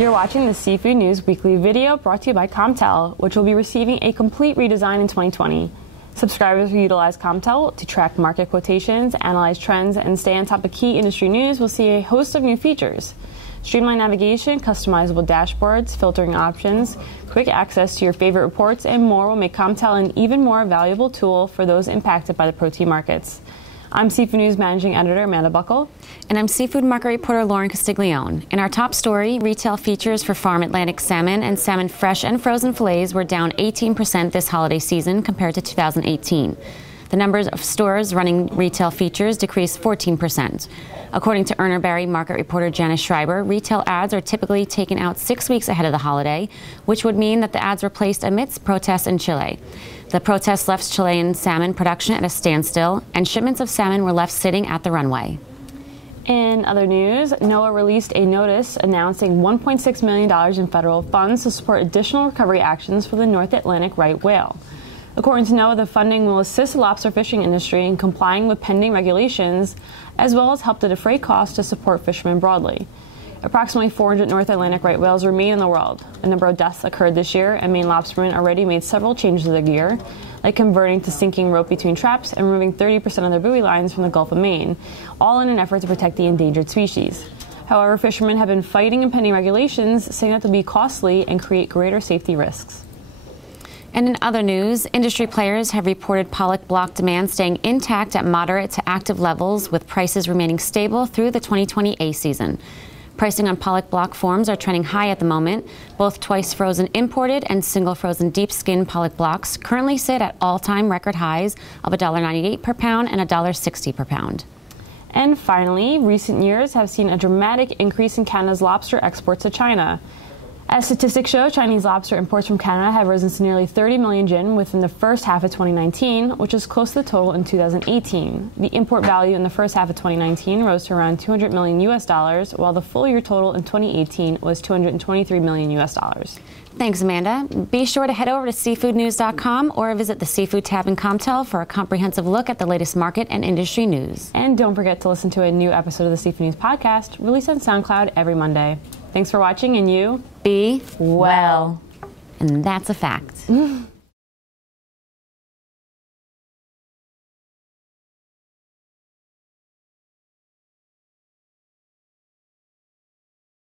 You're watching the Seafood News Weekly video brought to you by Comtel, which will be receiving a complete redesign in 2020. Subscribers who utilize Comtel to track market quotations, analyze trends, and stay on top of key industry news will see a host of new features. Streamlined navigation, customizable dashboards, filtering options, quick access to your favorite reports, and more will make Comtel an even more valuable tool for those impacted by the protein markets. I'm Seafood News Managing Editor Amanda Buckle. And I'm Seafood Market Reporter Lauren Castiglione. In our top story, retail features for farm Atlantic salmon and salmon fresh and frozen fillets were down 18% this holiday season compared to 2018. The numbers of stores running retail features decreased 14%. According to Urner Barry market reporter Janice Schreiber, retail ads are typically taken out 6 weeks ahead of the holiday, which would mean that the ads were placed amidst protests in Chile. The protests left Chilean salmon production at a standstill, and shipments of salmon were left sitting at the runway. In other news, NOAA released a notice announcing $1.6 million in federal funds to support additional recovery actions for the North Atlantic right whale. According to NOAA, the funding will assist the lobster fishing industry in complying with pending regulations, as well as help to defray costs to support fishermen broadly. Approximately 400 North Atlantic right whales remain in the world. A number of deaths occurred this year, and Maine lobstermen already made several changes to their gear, like converting to sinking rope between traps and removing 30% of their buoy lines from the Gulf of Maine, all in an effort to protect the endangered species. However, fishermen have been fighting impending regulations, saying that they'll be costly and create greater safety risks. And in other news, industry players have reported Pollock block demand staying intact at moderate to active levels, with prices remaining stable through the 2020 A season. Pricing on Pollock block forms are trending high at the moment. Both twice frozen imported and single frozen deep skin Pollock blocks currently sit at all-time record highs of $1.98 per pound and $1.60 per pound. And finally, recent years have seen a dramatic increase in Canada's lobster exports to China. As statistics show, Chinese lobster imports from Canada have risen to nearly 30 million jin within the first half of 2019, which is close to the total in 2018. The import value in the first half of 2019 rose to around $200 million, while the full year total in 2018 was $223 million. Thanks, Amanda. Be sure to head over to seafoodnews.com or visit the Seafood tab in Comtel for a comprehensive look at the latest market and industry news. And don't forget to listen to a new episode of the Seafood News podcast, released on SoundCloud every Monday. Thanks for watching, and you be well. And that's a fact.